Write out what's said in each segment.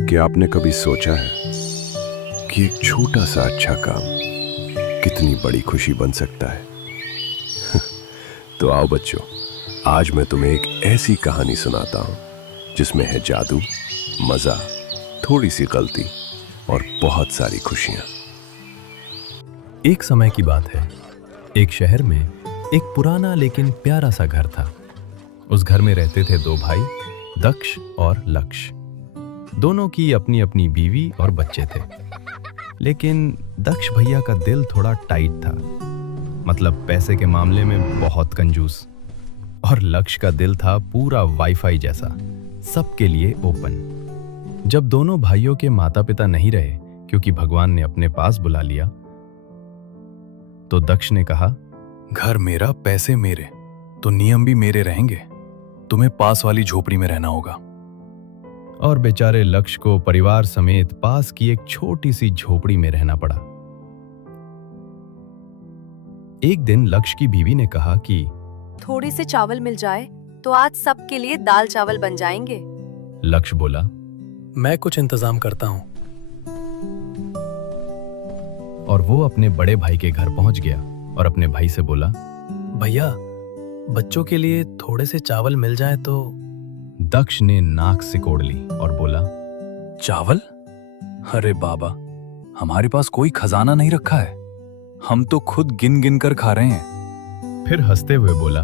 क्या आपने कभी सोचा है कि एक छोटा सा अच्छा काम कितनी बड़ी खुशी बन सकता है? तो आओ बच्चों, आज मैं तुम्हें एक ऐसी कहानी सुनाता हूं जिसमें है जादू, मजा, थोड़ी सी गलती और बहुत सारी खुशियां। एक समय की बात है। एक शहर में एक पुराना लेकिन प्यारा सा घर था। उस घर में रहते थे दो भाई, दक्ष और लक्ष्य। दोनों की अपनी अपनी बीवी और बच्चे थे। लेकिन दक्ष भैया का दिल थोड़ा टाइट था, मतलब पैसे के मामले में बहुत कंजूस। और लक्ष्य का दिल था पूरा वाईफाई जैसा, सबके लिए ओपन। जब दोनों भाइयों के माता पिता नहीं रहे क्योंकि भगवान ने अपने पास बुला लिया, तो दक्ष ने कहा, घर मेरा, पैसे मेरे, तो नियम भी मेरे रहेंगे। तुम्हें पास वाली झोपड़ी में रहना होगा। और बेचारे लक्ष्य को परिवार समेत पास की एक छोटी सी झोपड़ी में रहना पड़ा। एक दिन लक्ष्य की बीवी ने कहा कि थोड़ी से चावल मिल जाए तो आज सबके लिए दाल चावल बन जाएंगे। लक्ष्य बोला, मैं कुछ इंतजाम करता हूँ। और वो अपने बड़े भाई के घर पहुंच गया और अपने भाई से बोला, भैया, बच्चों के लिए थोड़े से चावल मिल जाए तो। दक्ष ने नाक सिकोड़ ली और बोला, चावल? अरे बाबा, हमारे पास कोई खजाना नहीं रखा है। हम तो खुद गिन गिन कर खा रहे हैं। फिर हंसते हुए बोला,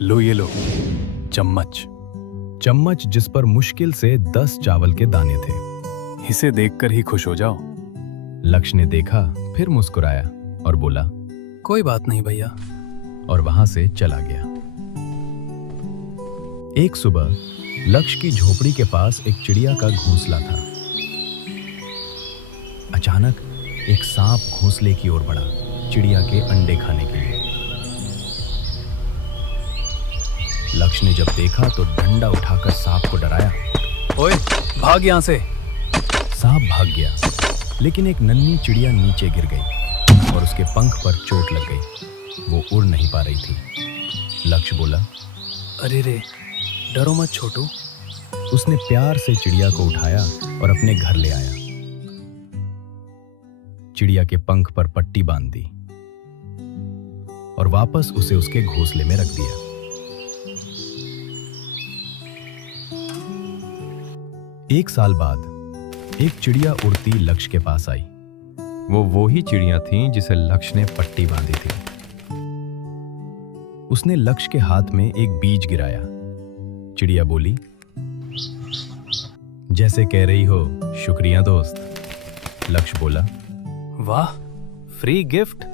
लो ये लो, चम्मच। चम्मच जिस पर मुश्किल से 10 चावल के दाने थे। इसे देखकर ही खुश हो जाओ। लक्ष्य ने देखा, फिर मुस्कुराया और बोला, कोई बात नहीं भैया। और वहां से चला गया। एक सुबह लक्ष्य की झोपड़ी के पास एक चिड़िया का घोंसला था। अचानक एक सांप घोंसले की ओर बढ़ा, चिड़िया के अंडे खाने के लिए। लक्ष्य ने जब देखा तो डंडा उठाकर सांप को डराया। ओए, भाग यहां से। सांप भाग गया, लेकिन एक नन्ही चिड़िया नीचे गिर गई और उसके पंख पर चोट लग गई। वो उड़ नहीं पा रही थी। लक्ष्य बोला, अरे रे, डरो मत छोटू। उसने प्यार से चिड़िया को उठाया और अपने घर ले आया। चिड़िया के पंख पर पट्टी बांध दी और वापस उसे उसके घोंसले में रख दिया। एक साल बाद एक चिड़िया उड़ती लक्ष्य के पास आई। वो ही चिड़िया थी जिसे लक्ष्य ने पट्टी बांधी थी। उसने लक्ष्य के हाथ में एक बीज गिराया। चिड़िया बोली, जैसे कह रही हो, शुक्रिया दोस्त। लक्ष्य बोला, वाह, फ्री गिफ्ट,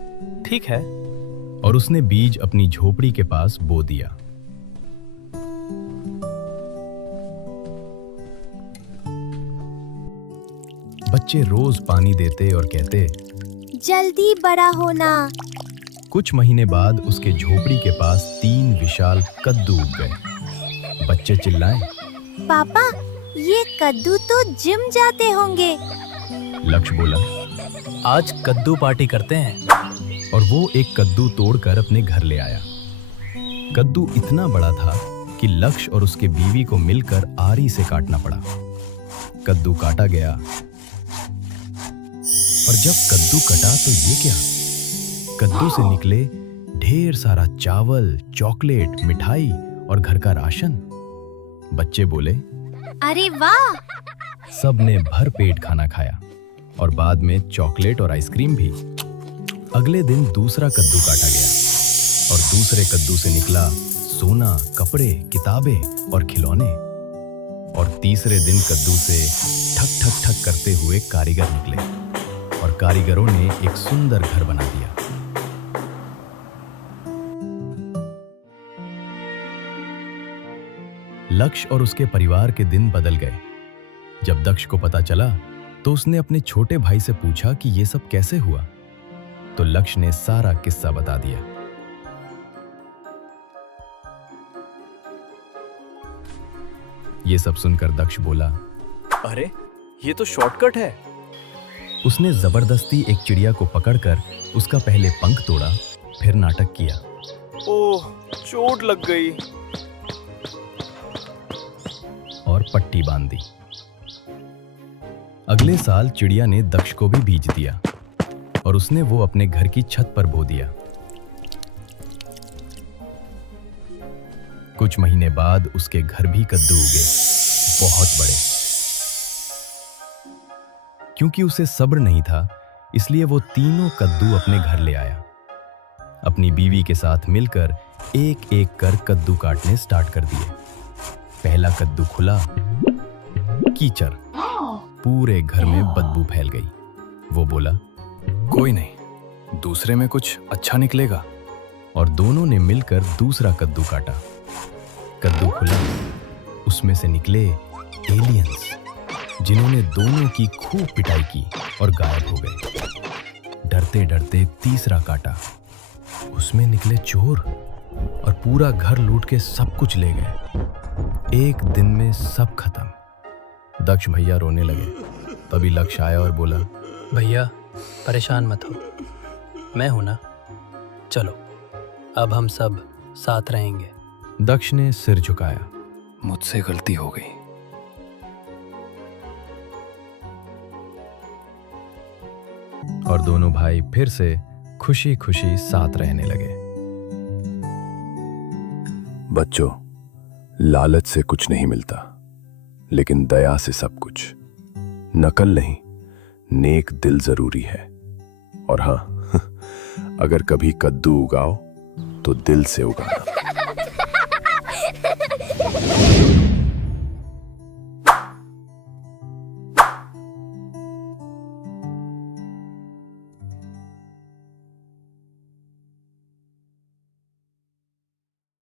ठीक है। और उसने बीज अपनी झोपड़ी के पास बो दिया। बच्चे रोज पानी देते और कहते, जल्दी बड़ा होना। कुछ महीने बाद उसके झोपड़ी के पास 3 विशाल कद्दू उग गए। बच्चे चिल्लाए, पापा, ये कद्दू तो जिम जाते होंगे। लक्ष्य बोला, आज कद्दू पार्टी करते हैं। और वो एक कद्दू तोड़कर अपने घर ले आया। कद्दू इतना बड़ा था कि लक्ष्य और उसके बीवी को मिलकर आरी से काटना पड़ा। कद्दू काटा गया और जब कद्दू कटा तो ये क्या? कद्दू से निकले ढेर सारा चावल, चॉकलेट, मिठाई और घर का राशन। बच्चे बोले, अरे वाह। सब ने भर पेट खाना खाया और बाद में चॉकलेट और आइसक्रीम भी। अगले दिन दूसरा कद्दू काटा गया और दूसरे कद्दू से निकला सोना, कपड़े, किताबें और खिलौने। और तीसरे दिन कद्दू से ठक ठक ठक करते हुए कारीगर निकले और कारीगरों ने एक सुंदर घर बना दिया। लक्ष्य और उसके परिवार के दिन बदल गए। जब दक्ष को पता चला तो उसने अपने छोटे भाई से पूछा कि ये सब कैसे हुआ। तो लक्ष्य ने सारा किस्सा बता दिया। ये सब सुनकर दक्ष बोला, अरे, ये तो शॉर्टकट है। उसने जबरदस्ती एक चिड़िया को पकड़कर उसका पहले पंख तोड़ा, फिर नाटक किया। ओह, चोट लग गई। और पट्टी बांध दी। अगले साल चिड़िया ने दक्ष को भी बीज दिया और उसने वो अपने घर की छत पर बो दिया। कुछ महीने बाद उसके घर भी कद्दू उगे, बहुत बड़े। क्योंकि उसे सब्र नहीं था, इसलिए वो तीनों कद्दू अपने घर ले आया। अपनी बीवी के साथ मिलकर एक एक कर कद्दू काटने स्टार्ट कर दिए। पहला कद्दू खुला, कीचड़, पूरे घर में बदबू फैल गई। वो बोला, कोई नहीं, दूसरे में कुछ अच्छा निकलेगा। और दोनों ने मिलकर दूसरा कद्दू काटा। कद्दू खुला, उसमें से निकले एलियंस, जिन्होंने दोनों की खूब पिटाई की और गायब हो गए। डरते डरते तीसरा काटा, उसमें निकले चोर और पूरा घर लूट के सब कुछ ले गए। एक दिन में सब खत्म। दक्ष भैया रोने लगे। तभी लक्ष्य आया और बोला, भैया परेशान मत हो, मैं हूं ना, चलो अब हम सब साथ रहेंगे। दक्ष ने सिर झुकाया। मुझसे गलती हो गई। और दोनों भाई फिर से खुशी खुशी साथ रहने लगे। बच्चों, लालच से कुछ नहीं मिलता, लेकिन दया से सब कुछ। नकल नहीं, नेक दिल जरूरी है। और हाँ, अगर कभी कद्दू उगाओ तो दिल से उगाना।